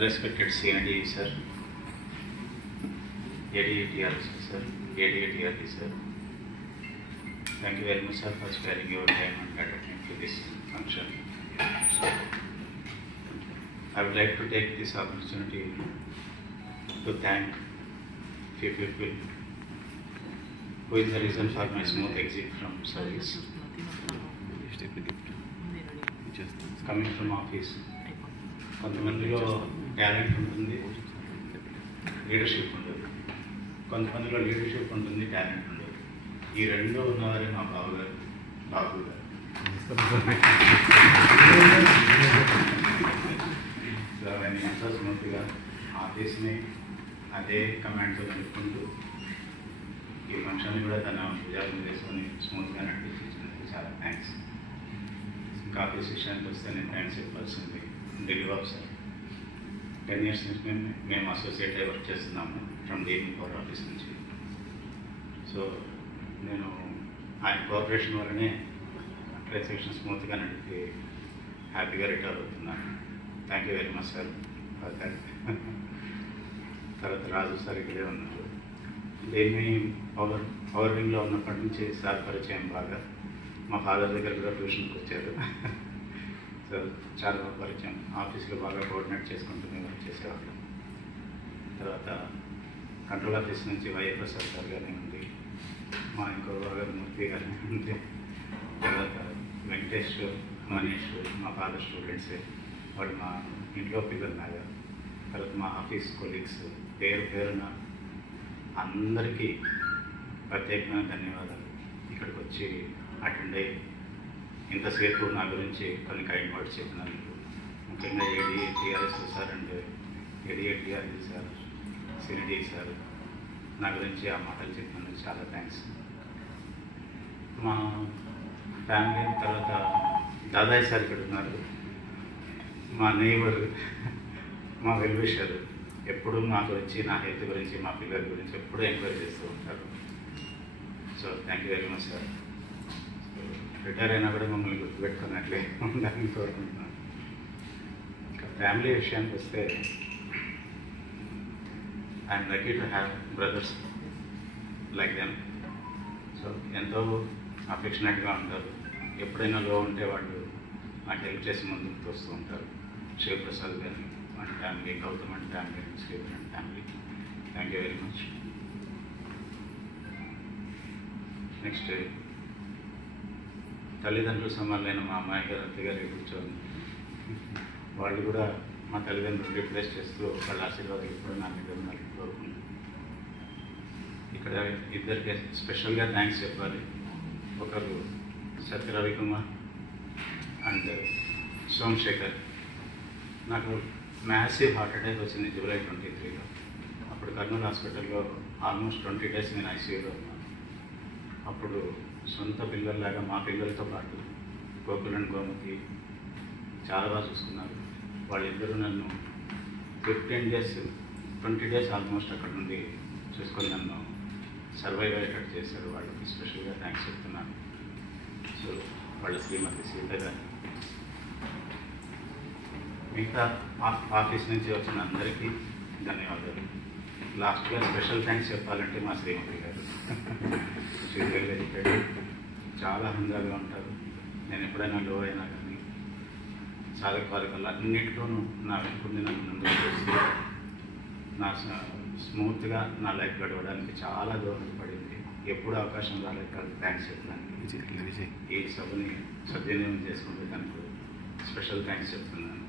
Respected CND sir, ADATRC sir, ADATRD sir, thank you very much sir for sparing your time and attending to this function. So, I would like to take this opportunity to thank few people who is the reason for my smooth exit from service. Coming from office, కొంతమందిలో talent ఉంటుంది, leadership ఉండదు. కొంతమందిలో leadership ఉంటుంది, talent ఉండదు. ఈ రెండు ఉన్నవారే మా బాబు గారు. సో ఆయన ఎంతో స్మూత్గా ఆఫీస్ని అదే కమాండ్తో నడుపుకుంటూ ఈ ఫంక్షన్ని కూడా తన విజయాలను చేసుకొని స్మూత్గా నడిపించినందుకు చాలా థ్యాంక్స్. ఇంకా ఆఫీస్ విషయానికి వస్తే నేను థ్యాంక్స్ చెప్పాల్సింది దిలీబాబు సార్. 10 years నుంచి మేము అసోసియేట్ అయి వర్క్ చేస్తున్నాము ఫ్రమ్ డీఎం పవర్ ఆఫీస్ నుంచి. సో నేను ఆయన కోఆపరేషన్ వల్లనే ట్రాన్సాక్షన్ స్మూత్గా నడిపి హ్యాపీగా రిటైర్ అవుతున్నాను. Thank you very much sir. తర్వాత రాజు సార్ ఇక్కడే ఉన్నారు. దేన్ని పవర్ వింగ్లో ఉన్నప్పటి నుంచి సార్ పరిచయం బాగా. మా ఫాదర్ దగ్గర కూడా ట్యూషన్కి వచ్చారు. సో చాలా బాగా పరిచయం. ఆఫీస్లో బాగా కోఆర్డినేట్ చేసుకుంటూ మేము వర్క్ చేసేవాళ్ళం. తర్వాత కంట్రోల్ ఆఫీస్ నుంచి వైఎఫ్ఎస్ఆర్ సార్ గారిని ఉంది, మా ఇంకో గారు మూర్తి గారిని ఉంది. తర్వాత వెంకటేష్, మనీష్ మా ఫాదర్ స్టూడెంట్సే, వాళ్ళు మా ఇంట్లో పిల్లలులాగా. తర్వాత మా ఆఫీస్ కొలీగ్స్ పేరున అందరికీ ప్రత్యేకమైన ధన్యవాదాలు. ఇక్కడికి వచ్చి అటెండ్ అయ్యి ఇంతసేపు నా గురించి కొన్ని కైండ్ వర్డ్స్ చెప్పినందుకు, ముఖ్యంగా ADATRS sir and ADATRD sir, CND sir నా గురించి ఆ మాటలు చెప్పినందుకు చాలా థ్యాంక్స్. మా ఫ్యామిలీ తర్వాత దాదాయ్ సార్ ఇక్కడ ఉన్నారు, మా నేబర్, మా వెల్విషర్. ఎప్పుడు మా గురించి, నా హెల్త్ గురించి, మా పిల్లల గురించి ఎప్పుడూ ఎంక్వైరీ చేస్తూ ఉంటారు. So thank you very much sir. Retire అయినా కూడా మమ్మల్ని గుర్తుపెట్టుకున్నట్లే ఉండాలని కోరుకుంటున్నాను. ఇంకా ఫ్యామిలీ విషయానికి వస్తే I'm lucky to have brothers like them. So ఎంతో అఫెక్షనేట్గా ఉంటారు. ఎప్పుడైనా లో ఉంటే వాళ్ళు నాకు హెల్ప్ చేసి ముందుకు తోస్తూ ఉంటారు. శివప్రసాద్ గారిని and family, Gautam and family, Sridhar and family, thank you very much. Next తల్లిదండ్రులు సమానమైన మా అమ్మాయి గారు, అత్తయ్య గారు కూర్చొని వాళ్ళు కూడా మా తల్లిదండ్రులు రిప్లేస్ చేస్తూ వాళ్ళ ఆశీర్వాదాలు ఇప్పుడు నా మీద ఉండాలని కోరుకుంటున్నాను. ఇక్కడ ఇద్దరికి స్పెషల్గా థ్యాంక్స్ చెప్పాలి. ఒకరు సత్య రవికుమార్ అండ్ సోమశేఖర్. నాకు మ్యాసివ్ హార్ట్ అటాక్ వచ్చింది July 23లో. అప్పుడు కర్నూలు హాస్పిటల్లో ఆల్మోస్ట్ 20 days నేను ICUలో ఉన్నాను. అప్పుడు సొంత పిల్లల్లాగా మా పిల్లలతో పాటు గోకుల్ అండ్ గోమతి చాలా బాగా చూసుకున్నారు. వాళ్ళిద్దరూ నన్ను 15 days 20 days ఆల్మోస్ట్ అక్కడ నుండి చూసుకొని నన్ను సర్వైవ్ అయ్యేటట్టు చేశారు. వాళ్ళకి స్పెషల్గా థ్యాంక్స్ చెప్తున్నాను. సో వాళ్ళ శ్రీమతి సీత గారు, మిగతా ఆఫీస్ నుంచి వచ్చిన అందరికీ ధన్యవాదాలు. లాస్ట్గా స్పెషల్ థ్యాంక్స్ చెప్పాలంటే మా శ్రీమతి గారు. శ్రీధర్ గారు చాలా హుందాగా ఉంటారు. నేను ఎప్పుడైనా లో అయినా కానీ సాధక బాధకాలు అన్నింటిలోనూ నా వెనుకుండి నన్ను ముందుకు చేసి నా స్మూత్గా నా లైఫ్ గడవడానికి చాలా దోహదపడింది. ఎప్పుడు అవకాశం రాలేదు కాదు థ్యాంక్స్ చెప్తున్నాను. ఈ సభని సద్వినియోగం చేసుకుంటే దానికి స్పెషల్ థ్యాంక్స్ చెప్తున్నాను.